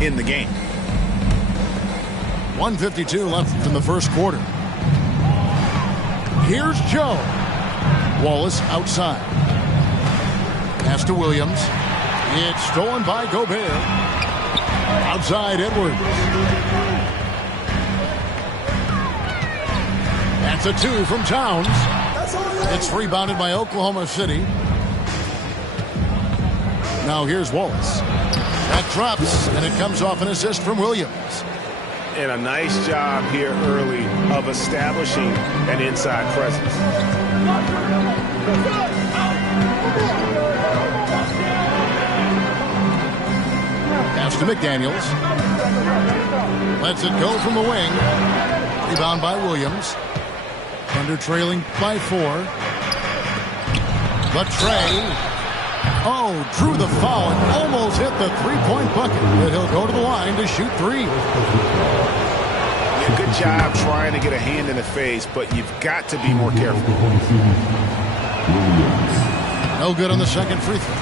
in the game. 1:52 left in the first quarter. Here's Joe. Wallace outside. Pass to Williams. It's stolen by Gobert. Outside Edwards. That's a 2 from Towns. It's rebounded by Oklahoma City. Now here's Wallace. That drops, and it comes off an assist from Williams. And a nice job here early of establishing an inside presence. Pass to McDaniels. Lets it go from the wing. Rebound by Williams. Thunder trailing by 4. But Trey, drew the foul and almost hit the three-point bucket. But he'll go to the line to shoot 3. Yeah, good job trying to get a hand in the face, but you've got to be more careful. No good on the second free throw.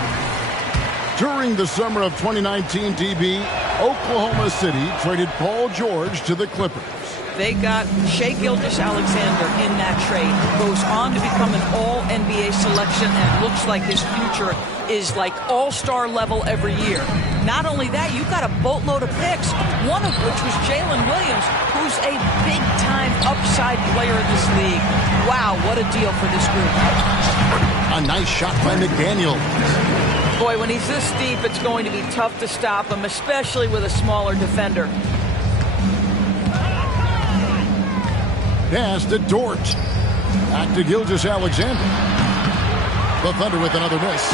During the summer of 2019, DB, Oklahoma City traded Paul George to the Clippers. They got Shai Gilgeous-Alexander in that trade, who goes on to become an all-NBA selection and looks like his future is like all-star level every year. Not only that, you got a boatload of picks, one of which was Jalen Williams, who's a big-time upside player in this league. Wow, what a deal for this group. A nice shot by McDaniel. Boy, when he's this deep, it's going to be tough to stop him, especially with a smaller defender. Pass to Dort. Back to Gilgeous-Alexander. The Thunder with another miss.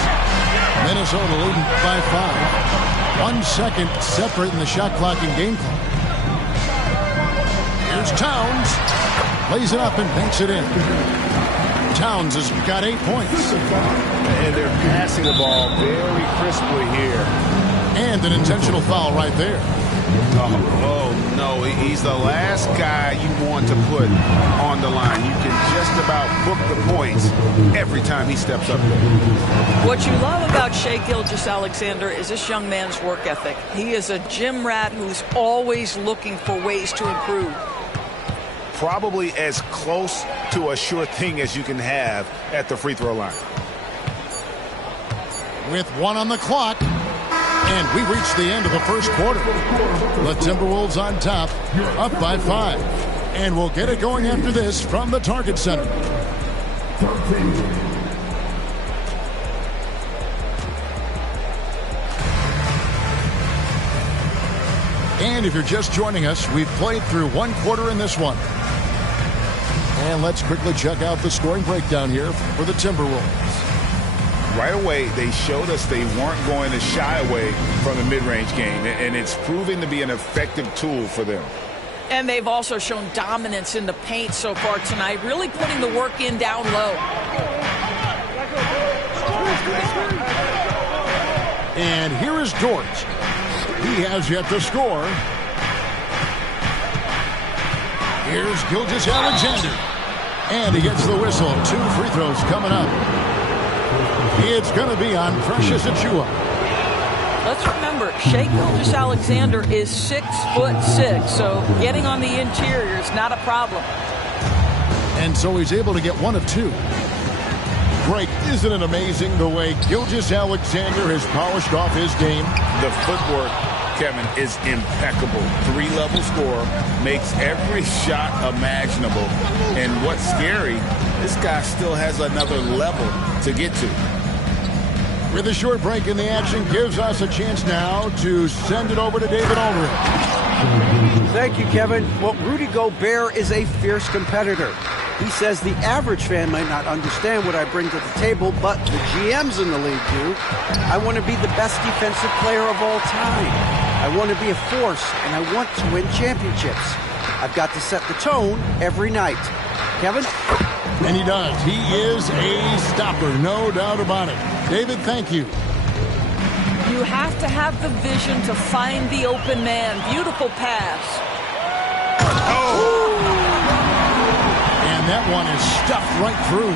Minnesota leading by 5. 1 second separate in the shot clock and game clock. Here's Towns. Lays it up and banks it in. Towns has got 8 points. And they're passing the ball very crisply here. And an intentional foul right there. Oh, no, he's the last guy you want to put on the line. You can just about book the points every time he steps up there. What you love about Shai Gilgeous-Alexander is this young man's work ethic. He is a gym rat who's always looking for ways to improve. Probably as close to a sure thing as you can have at the free throw line. With 1 on the clock. And we reached the end of the first quarter. The Timberwolves on top, up by 5. And we'll get it going after this from the Target Center. And if you're just joining us, we've played through 1 quarter in this one. And let's quickly check out the scoring breakdown here for the Timberwolves. Right away, they showed us they weren't going to shy away from the mid-range game, and it's proving to be an effective tool for them. And they've also shown dominance in the paint so far tonight, really putting the work in down low. And here is Dort. He has yet to score. Here's Gilgeous-Alexander. And he gets the whistle. 2 free throws coming up. It's going to be on Precious Achiuwa. Let's remember, Shai Gilgeous-Alexander is 6'6", so getting on the interior is not a problem. And so he's able to get 1 of 2. Great, isn't it amazing the way Gilgeous-Alexander has polished off his game? The footwork, Kevin, is impeccable. 3-level scorer, makes every shot imaginable. And what's scary, this guy still has another level to get to. With a short break in the action, gives us a chance now to send it over to David Aldridge. Thank you, Kevin. Well, Rudy Gobert is a fierce competitor. He says the average fan might not understand what I bring to the table, but the GMs in the league do. I want to be the best defensive player of all time. I want to be a force, and I want to win championships. I've got to set the tone every night. Kevin? And he does. He is a stopper, no doubt about it. David, thank you. You have to have the vision to find the open man. Beautiful pass. And that one is stuffed right through.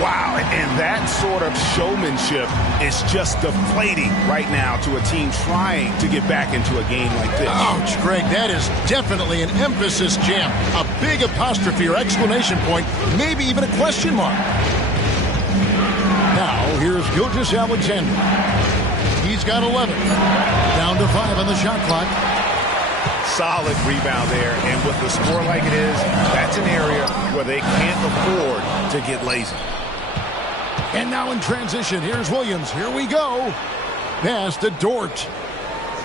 Wow, and that sort of showmanship is just deflating right now to a team trying to get back into a game like this. Ouch, Greg, that is definitely an emphasis jam. A big apostrophe or exclamation point, maybe even a question mark. Now, here's Gilgeous-Alexander. He's got 11. Down to 5 on the shot clock. Solid rebound there, and with the score like it is, that's an area where they can't afford to get lazy. And now in transition, here's Williams. Here we go. Pass to Dort.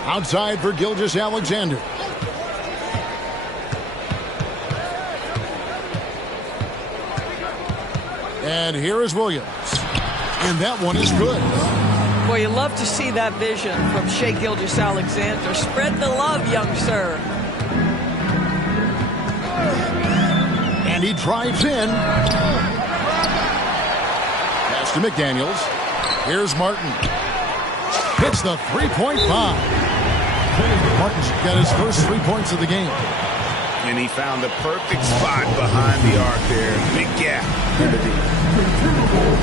Outside for Gilgeous-Alexander. And here is Williams. And that one is good. Well, you love to see that vision from Shai Gilgeous-Alexander. Spread the love, young sir. And he drives in. Pass to McDaniels. Here's Martin. Hits the three-point bomb. Martin's got his first 3 points of the game. And he found the perfect spot behind the arc there. Big gap in the deep.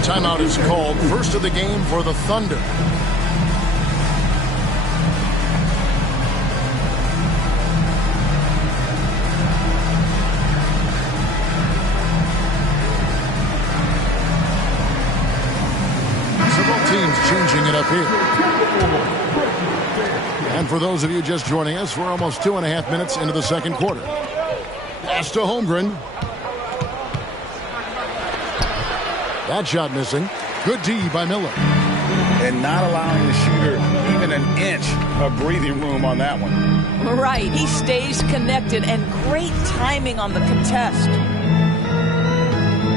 Timeout is called. First of the game for the Thunder. Several teams changing it up here. And for those of you just joining us, we're almost 2.5 minutes into the second quarter. Pass to Holmgren. That shot missing. Good D by Miller. And not allowing the shooter even an inch of breathing room on that one. Right. He stays connected, and great timing on the contest.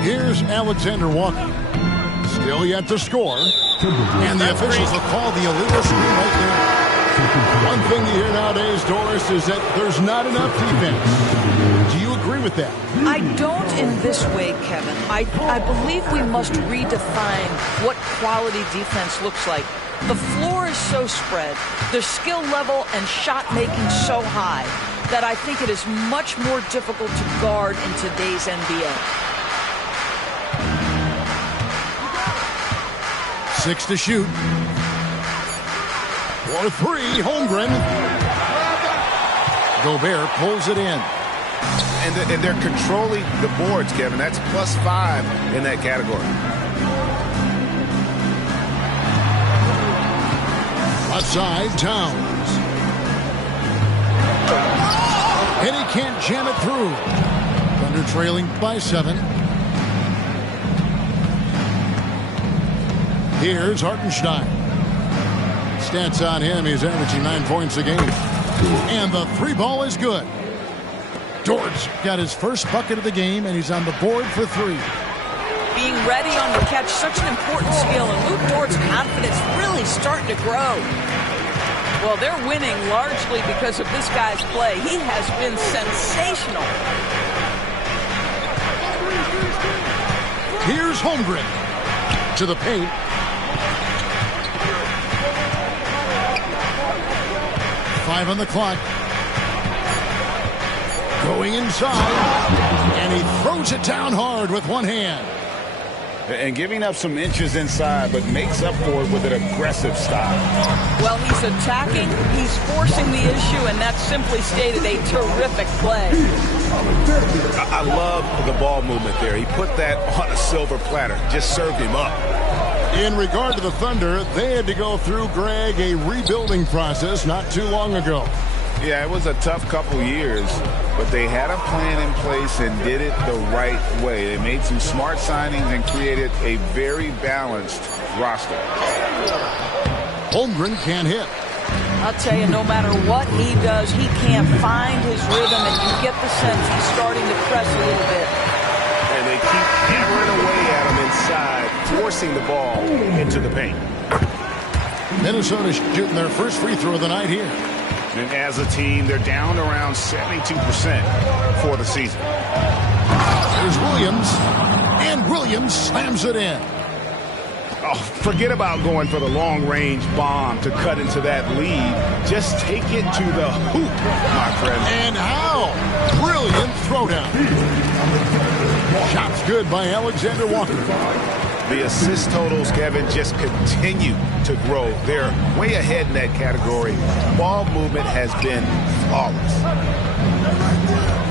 Here's Alexander Walker. Still yet to score. And the officials will call the illegal screen right there. One thing you hear nowadays, Doris, is that there's not enough defense. Do you agree with that? I don't in this way, Kevin. I believe we must redefine what quality defense looks like. The floor is so spread, the skill level and shot making so high that I think it is much more difficult to guard in today's NBA. 6 to shoot. For 3, Holmgren. Gobert pulls it in. And they're controlling the boards, Kevin. That's +5 in that category. Outside, Towns. And he can't jam it through. Thunder trailing by 7. Here's Hartenstein. Stats on him, he's averaging 9 points a game. And the 3 ball is good. Dort's got his first bucket of the game, and he's on the board for 3. Being ready on the catch, such an important skill, and Luke Dort's confidence really starting to grow. Well, they're winning largely because of this guy's play. He has been sensational. Here's Holmgren to the paint. Five on the clock. Going inside. And he throws it down hard with one hand. And giving up some inches inside, but makes up for it with an aggressive style. Well, he's attacking, he's forcing the issue, and that's simply stated a terrific play. I love the ball movement there. He put that on a silver platter. Just served him up. In regard to the Thunder, they had to go through, Greg, a rebuilding process not too long ago. Yeah, it was a tough couple years, but they had a plan in place and did it the right way. They made some smart signings and created a very balanced roster. Holmgren can't hit. I'll tell you, no matter what he does, he can't find his rhythm, and you get the sense he's starting to press a little bit. And they keep hammering away at him inside, forcing the ball into the paint. Minnesota shooting their first free throw of the night here. And as a team, they're down around 72% for the season. There's Williams, and Williams slams it in. Oh, forget about going for the long-range bomb to cut into that lead. Just take it to the hoop, my friend. And how? Brilliant throwdown. Shots good by Alexander Walker. The assist totals, Kevin, just continue to grow. They're way ahead in that category. Ball movement has been flawless.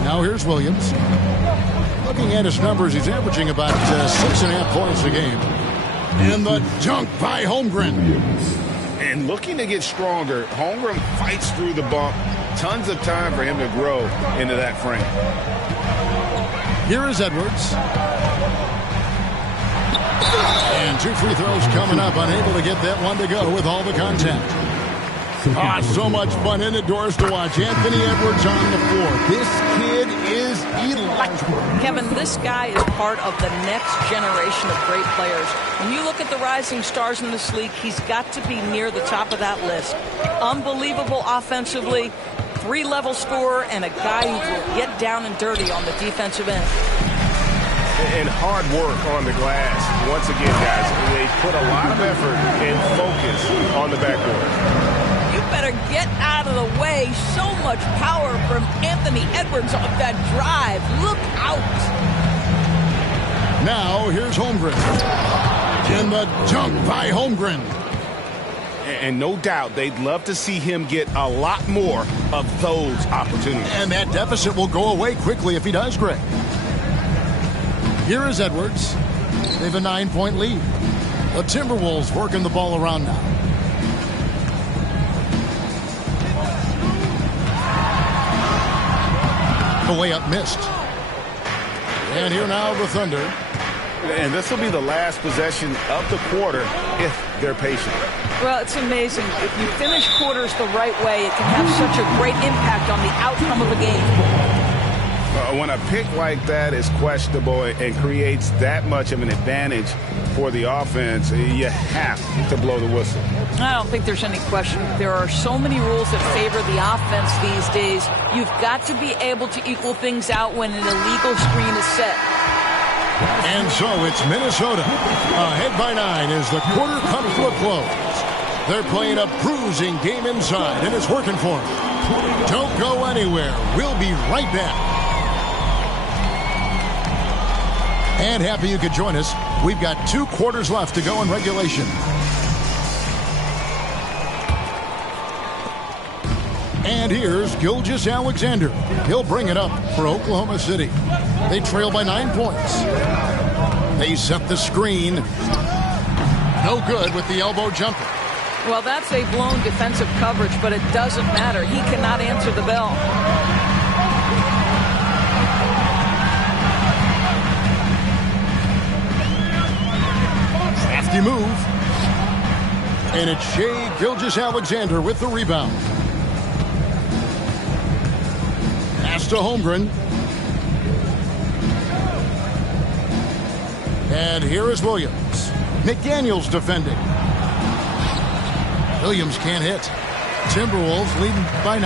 Now here's Williams. Looking at his numbers, he's averaging about 6.5 points a game. And the dunk by Holmgren. And looking to get stronger, Holmgren fights through the bump. Tons of time for him to grow into that frame. Here is Edwards. And 2 free throws coming up. Unable to get that one to go with all the contact. So much fun indoors to watch. Anthony Edwards on the floor. This kid is electric. Kevin, this guy is part of the next generation of great players. When you look at the rising stars in this league, he's got to be near the top of that list. Unbelievable offensively, 3-level scorer, and a guy who will get down and dirty on the defensive end. And hard work on the glass. Once again, guys, they put a lot of effort and focus on the backboard. You better get out of the way. So much power from Anthony Edwards off that drive. Look out. Now here's Holmgren. In the dunk by Holmgren. And no doubt they'd love to see him get a lot more of those opportunities. And that deficit will go away quickly if he does, Greg. Here is Edwards. They have a 9-point lead. The Timberwolves working the ball around now. The layup missed. And here now the Thunder. And this will be the last possession of the quarter if they're patient. Well, it's amazing. If you finish quarters the right way, it can have such a great impact on the outcome of a game. When a pick like that is questionable and creates that much of an advantage for the offense, you have to blow the whistle. I don't think there's any question. There are so many rules that favor the offense these days. You've got to be able to equal things out when an illegal screen is set. And so it's Minnesota ahead by 9 as the quarter comes to a close. They're playing a bruising game inside, and it's working for them. Don't go anywhere. We'll be right back. And happy you could join us. We've got 2 quarters left to go in regulation. And here's Gilgeous-Alexander. He'll bring it up for Oklahoma City. They trail by 9 points. They set the screen. No good with the elbow jumper. Well, that's a blown defensive coverage, but it doesn't matter. He cannot answer the bell. Crafty move. And it's Shai Gilgeous-Alexander with the rebound. Pass to Holmgren. And here is Williams. McDaniels defending. Williams can't hit. Timberwolves leading by 9.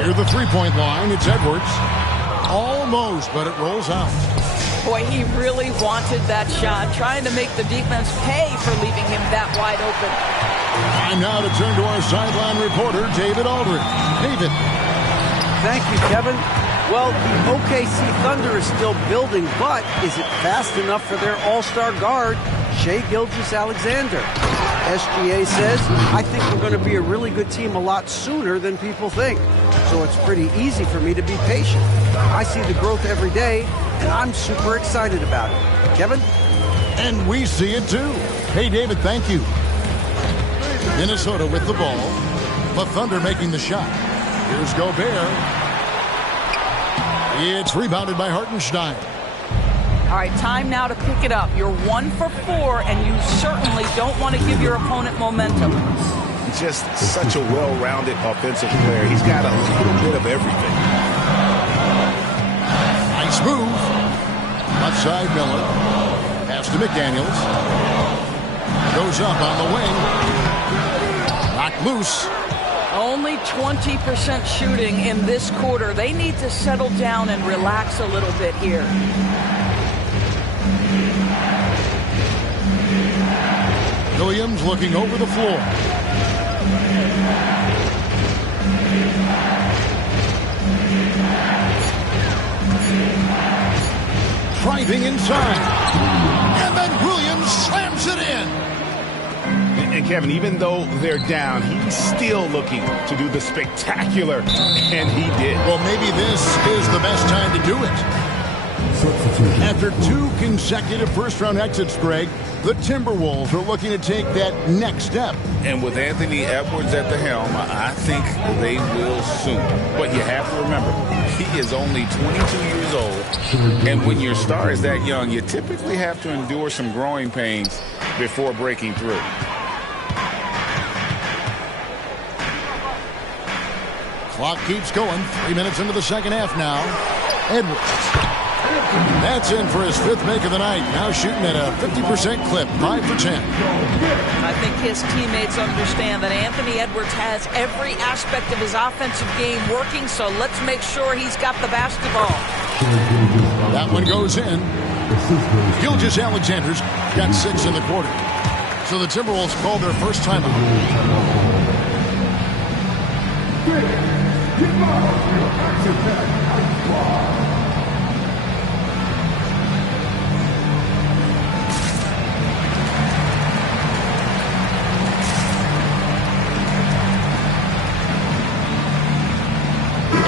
Near the three-point line, it's Edwards. Almost, but it rolls out. Boy, he really wanted that shot, trying to make the defense pay for leaving him that wide open. Time now to turn to our sideline reporter, David Aldridge. David. Thank you, Kevin. Well, the OKC Thunder is still building, but is it fast enough for their all-star guard, Shai Gilgeous-Alexander? SGA says, I think we're going to be a really good team a lot sooner than people think. So it's pretty easy for me to be patient. I see the growth every day, and I'm super excited about it. Kevin? And we see it too. Hey, David, thank you. Minnesota with the ball. The Thunder making the shot. Here's Gobert. It's rebounded by Hartenstein. All right, time now to pick it up. You're 1 for 4, and you certainly don't want to give your opponent momentum. Just such a well-rounded offensive player. He's got a little bit of everything. Nice move. Left side, Miller. Pass to McDaniels. Goes up on the wing. Knocked loose. Only 20% shooting in this quarter. They need to settle down and relax a little bit here. Williams looking over the floor. driving inside. And then Williams slams it in. And Kevin, even though they're down, he's still looking to do the spectacular, and he did. Well, maybe this is the best time to do it. After 2 consecutive first-round exits, Greg, the Timberwolves are looking to take that next step. And with Anthony Edwards at the helm, I think they will soon. But you have to remember, he is only 22 years old. And when your star is that young, you typically have to endure some growing pains before breaking through. Clock keeps going. 3 minutes into the second half now. Edwards. That's in for his 5th make of the night. Now shooting at a 50% clip, 5 for 10. I think his teammates understand that Anthony Edwards has every aspect of his offensive game working, so let's make sure he's got the basketball. That one goes in. Gilgeous-Alexander's got 6 in the quarter. So the Timberwolves call their first timeout.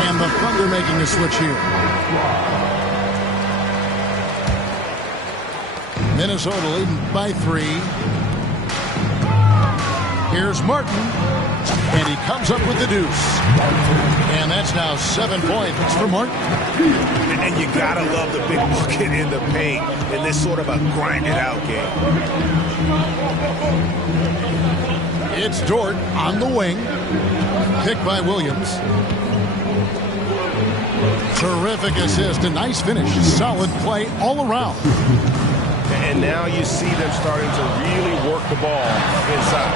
And the Thunder making a switch here. Minnesota leading by 3. Here's Martin, and he comes up with the deuce. And that's now 7 points for Martin. And you gotta love the big bucket in the paint in this sort of a grinded-out game. It's Dort on the wing. Picked by Williams. Terrific assist, a nice finish. Solid play all around. And now you see them starting to really work the ball inside.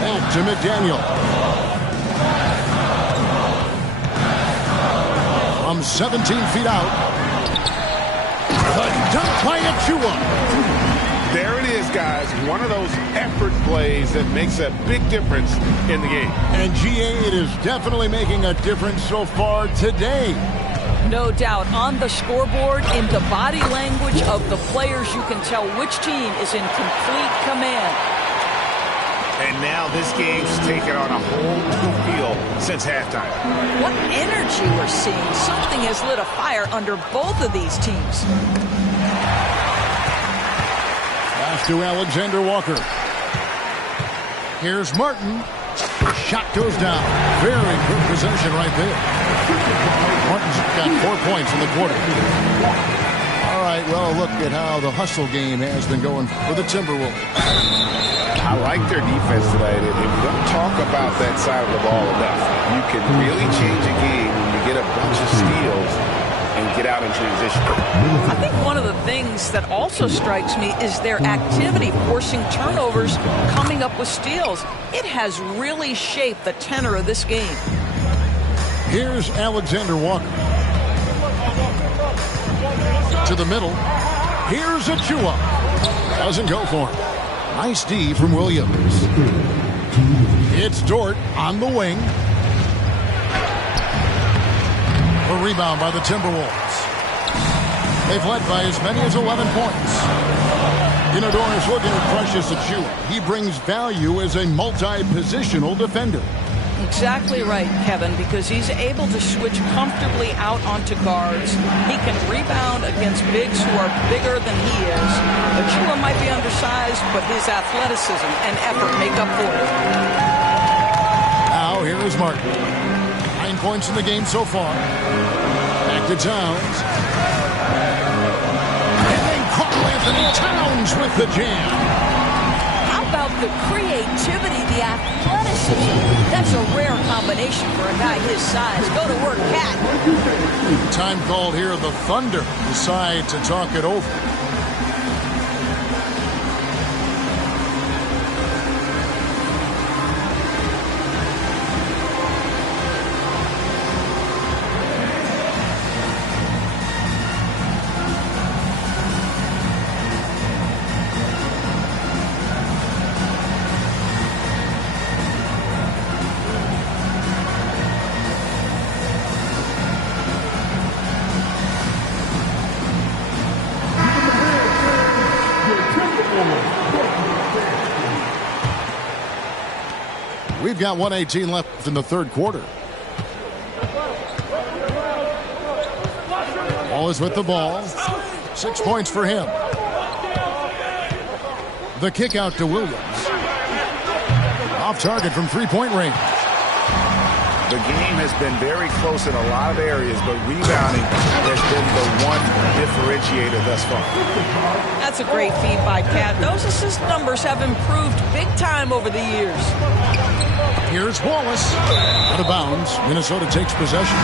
Back to McDaniel. From 17 feet out. The dunk by Achua. There it is, guys. One of those effort plays that makes a big difference in the game. And GA, it is definitely making a difference so far today. No doubt. On the scoreboard, in the body language of the players, you can tell which team is in complete command. And now this game's taken on a whole new feel since halftime. What energy we're seeing. Something has lit a fire under both of these teams. Pass to Alexander Walker. Here's Martin. Shot goes down. Very good possession right there. Martin's got 4 points in the quarter. All right, well, look at how the hustle game has been going for the Timberwolves. I like their defense tonight. If you don't talk about that side of the ball enough, you can really change a game when you get a bunch of steals and get out in transition. I think one of the things that also strikes me is their activity, forcing turnovers, coming up with steals. It has really shaped the tenor of this game. Here's Alexander Walker. To the middle. Here's Achua. Doesn't go for him. Nice D from Williams. It's Dort on the wing. A rebound by the Timberwolves. They've led by as many as 11 points. Doris looking at Precious Achua. He brings value as a multi-positional defender. Exactly right, Kevin, because he's able to switch comfortably out onto guards. He can rebound against bigs who are bigger than he is. Achua might be undersized, but his athleticism and effort make up for it. Now here is Martin. 9 points in the game so far. Back to Towns. And then Karl Anthony Towns with the jam. How about the creativity, the athleticism? That's a rare combination for a guy his size. Go to work, Cat. Time called here. The Thunder decide to talk it over. We've got 1:18 left in the third quarter. Wallace with the ball. 6 points for him. The kick out to Williams. Off target from three-point range. The game has been very close in a lot of areas, but rebounding has been the one differentiator thus far. That's a great feed by Cat. Those assist numbers have improved big time over the years. Here's Wallace. Out of bounds. Minnesota takes possession.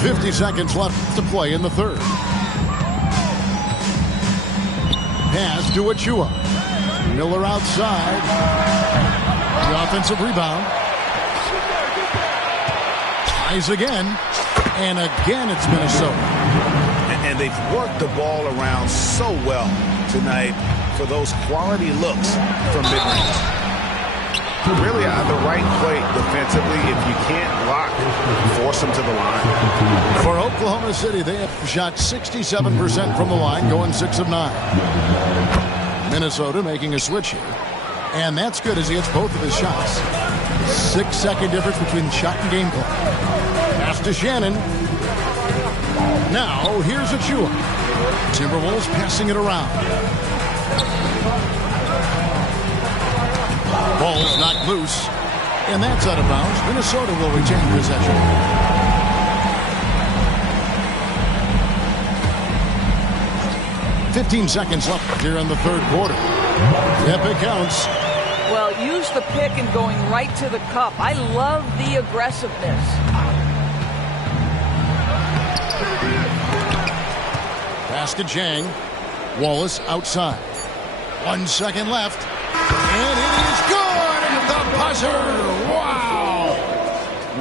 50 seconds left to play in the third. Pass to Achua. Miller outside. The offensive rebound. Tries again. And again it's Minnesota. And they've worked the ball around so well tonight for those quality looks from mid-range. Really on the right play defensively. If you can't block, force them to the line. For Oklahoma City, they have shot 67% from the line, going 6 of 9. Minnesota making a switch here. And that's good as he hits both of his shots. 6-second difference between shot and game clock. Pass to Shannon. Now, here's Achua. Timberwolves passing it around. Ball's knocked loose. And that's out of bounds. Minnesota will retain possession. .15 seconds left here in the third quarter. Yep, it counts. Well, use the pick and going right to the cup. I love the aggressiveness. Pass to Jang. Wallace outside. 1 second left. And it is good at the buzzer. Wow.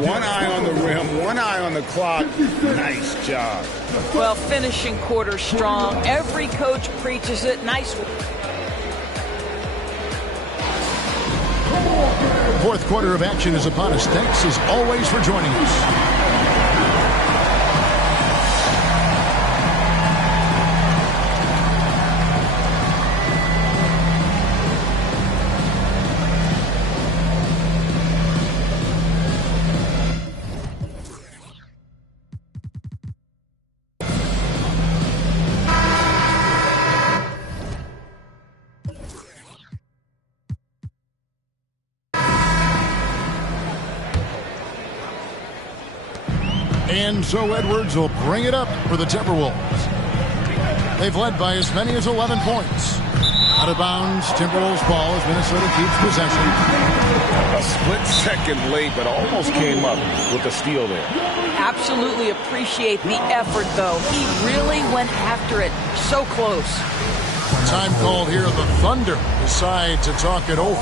One eye on the rim, one eye on the clock. Nice job. Well, finishing quarter strong. Every coach preaches it. Nice. Fourth quarter of action is upon us. Thanks as always for joining us. And so Edwards will bring it up for the Timberwolves. They've led by as many as 11 points. Out of bounds, Timberwolves ball as Minnesota keeps possession. A split second late, but almost came up with a steal there. Absolutely appreciate the effort, though. He really went after it. So close. Time called here. The Thunder decide to talk it over.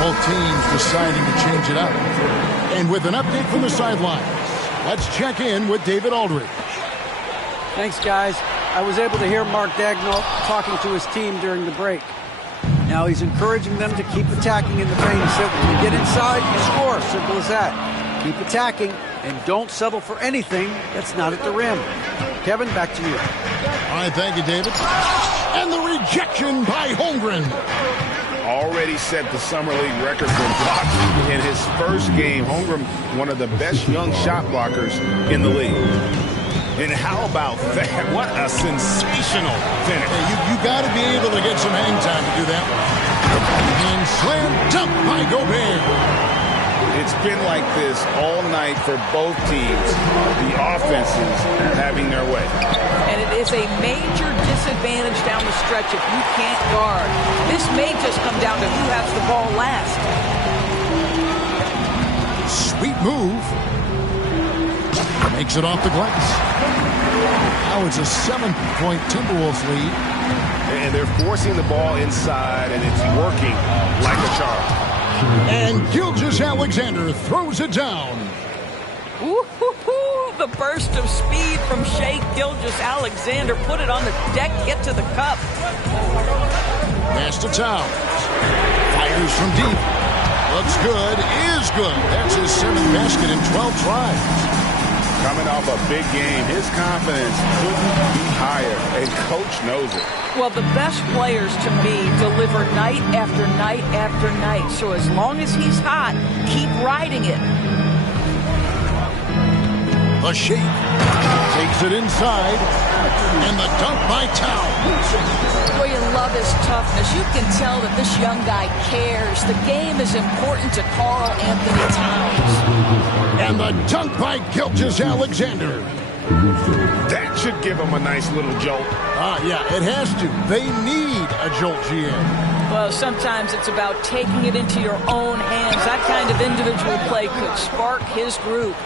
All teams deciding to change it up. And with an update from the sidelines, let's check in with David Aldridge. Thanks, guys. I was able to hear Mark Daigneault talking to his team during the break. Now he's encouraging them to keep attacking in the paint. He said, when you get inside, you score. Simple as that. Keep attacking and don't settle for anything that's not at the rim. Kevin, back to you. All right, thank you, David. And the rejection by Holmgren. Already set the Summer League record for blocks in his first game. Holmgren, one of the best young shot blockers in the league. And how about that? What a sensational finish. Hey, you got to be able to get some hang time to do that one. And slam dunk by Gobert. It's been like this all night for both teams. The offenses having their way. And it is a major disadvantage down the stretch if you can't guard. This may just come down to who has the ball last. Sweet move. Makes it off the glass. Now it's a 7-point Timberwolves lead. And they're forcing the ball inside, and it's working like a charm. And Gilgeous-Alexander throws it down. Ooh, the burst of speed from Shai Gilgeous-Alexander. Put it on the deck, get to the cup. Pass to Towns. Fires from deep. Looks good. Is good. That's his 7th basket in 12 tries. Coming off a big game, his confidence couldn't be higher, and coach knows it. Well, the best players, to me, deliver night after night after night. So as long as he's hot, keep riding it. The shake. Takes it inside. And the dunk by Towns. Boy, you love his toughness. You can tell that this young guy cares. The game is important to Karl Anthony Towns. And the dunk by Gilgeous-Alexander. That should give him a nice little jolt. Yeah, it has to. They need a jolt, GM. Well, sometimes it's about taking it into your own hands. That kind of individual play could spark his group.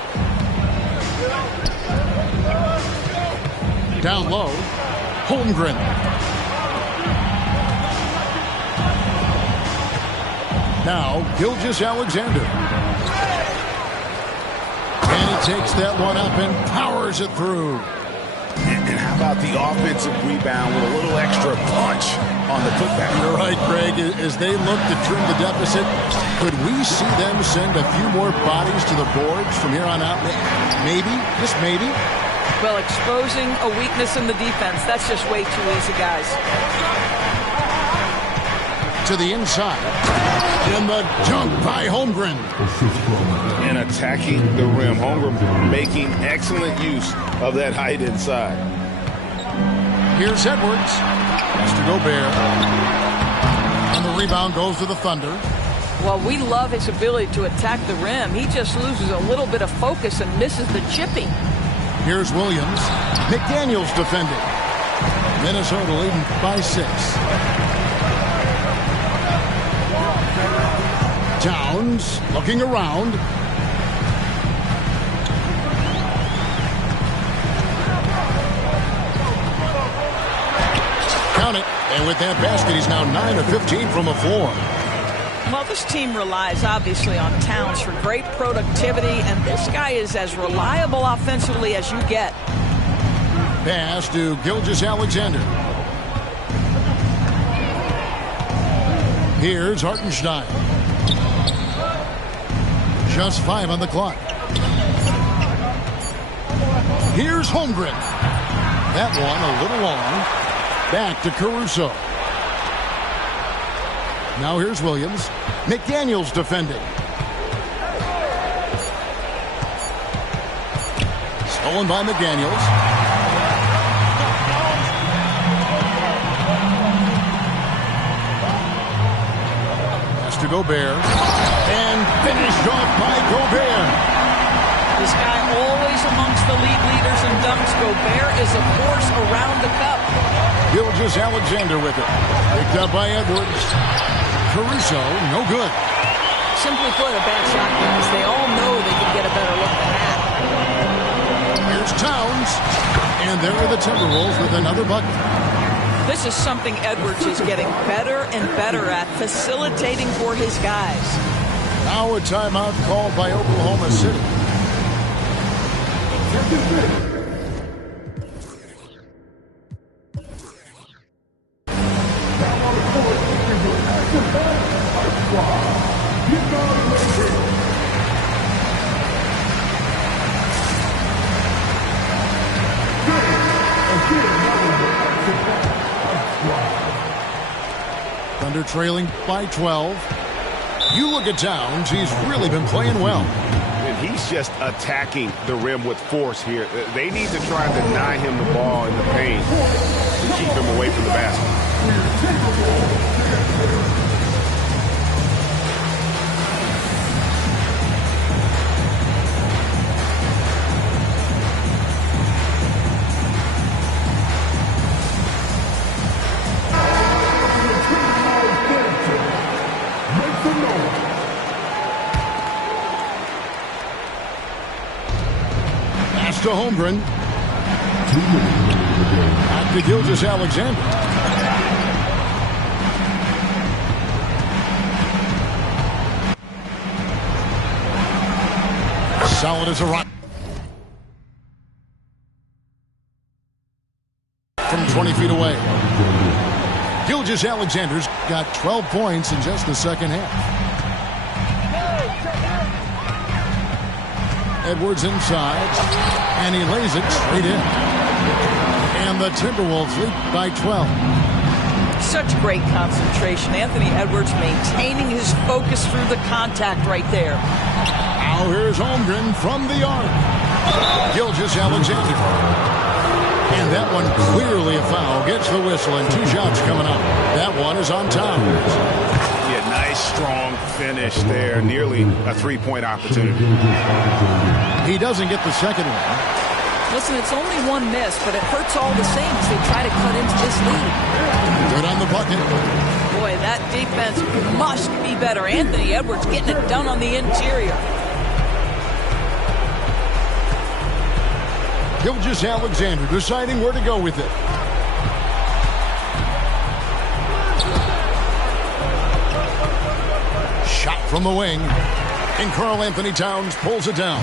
Down low, Holmgren. Now, Gilgeous-Alexander. And he takes that one up and powers it through. And how about the offensive rebound with a little extra punch on the putback? You're right, Greg. As they look to trim the deficit, could we see them send a few more bodies to the boards from here on out? Maybe, just maybe. Well, exposing a weakness in the defense, that's just way too easy, guys. To the inside. And the dunk by Holmgren. And attacking the rim. Holmgren making excellent use of that height inside. Here's Edwards. Has to Gobert. And the rebound goes to the Thunder. Well, we love his ability to attack the rim. He just loses a little bit of focus and misses the chipping. Here's Williams. McDaniels defending. Minnesota leading by 6. Towns looking around. Count it. And with that basket, he's now 9 of 15 from the floor. Well, this team relies obviously on Towns for great productivity, and this guy is as reliable offensively as you get. Pass to Gilgeous-Alexander. Here's Hartenstein. Just 5 on the clock. Here's Holmgren. That one a little long. Back to Caruso. Now here's Williams. McDaniels defending. Stolen by McDaniels. Pass to Gobert. And finished off by Gobert. This guy always amongst the league leaders in dunks. Gobert is a force around the cup. Gilgeous-Alexander with it. Picked up by Edwards. Caruso, no good. Simply put, a bad shot, guys. They all know they can get a better look than that. Here's Towns. And there are the Timberwolves with another bucket. This is something Edwards is getting better and better at, facilitating for his guys. Now a timeout called by Oklahoma City. Thunder trailing by 12. You look at Towns, he's really been playing well. And he's just attacking the rim with force here. They need to try and deny him the ball in the paint to keep him away from the basket. To Holmgren. Back to Gilgeous-Alexander. Solid as a rock. From 20 feet away. Gilgeous-Alexander's got 12 points in just the second half. Edwards inside, and he lays it straight in. And the Timberwolves lead by 12. Such great concentration. Anthony Edwards maintaining his focus through the contact right there. Now here's Holmgren from the arc. Gilgeous-Alexander. And that one clearly a foul. Gets the whistle and 2 shots coming up. That one is on Towns. Yeah, nice, strong finish there. Nearly a 3-point opportunity. He doesn't get the second one. Listen, it's only one miss, but it hurts all the same as they try to cut into this lead. Good on the bucket. Boy, that defense must be better. Anthony Edwards getting it done on the interior. Gilgeous-Alexander deciding where to go with it. Shot from the wing. And Karl-Anthony Towns pulls it down.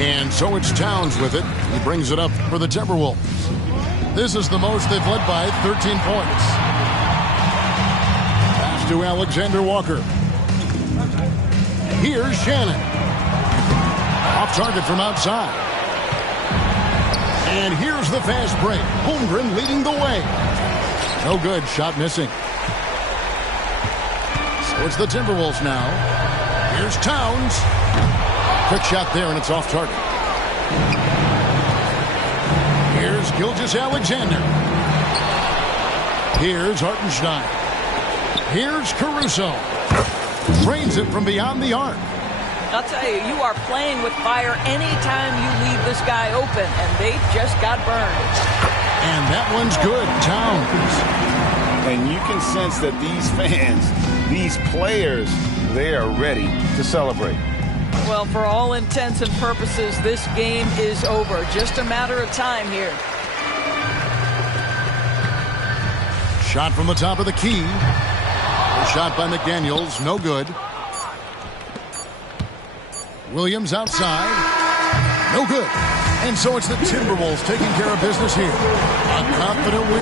And so it's Towns with it. He brings it up for the Timberwolves. This is the most they've led by 13 points. Pass to Alexander Walker. Here's Shannon. Off target from outside. And here's the fast break. Holmgren leading the way. No good. Shot missing. So it's the Timberwolves now. Here's Towns. Quick shot there, and it's off target. Here's Gilgeous-Alexander. Here's Hartenstein. Here's Caruso. Drains it from beyond the arc. I'll tell you, you are playing with fire anytime you leave this guy open, and they just got burned. And that one's good. Towns. And you can sense that these fans, these players, they are ready to celebrate. Well, for all intents and purposes, this game is over. Just a matter of time here. Shot from the top of the key. A shot by McDaniels. No good. Williams outside. No good. And so it's the Timberwolves taking care of business here. A confident win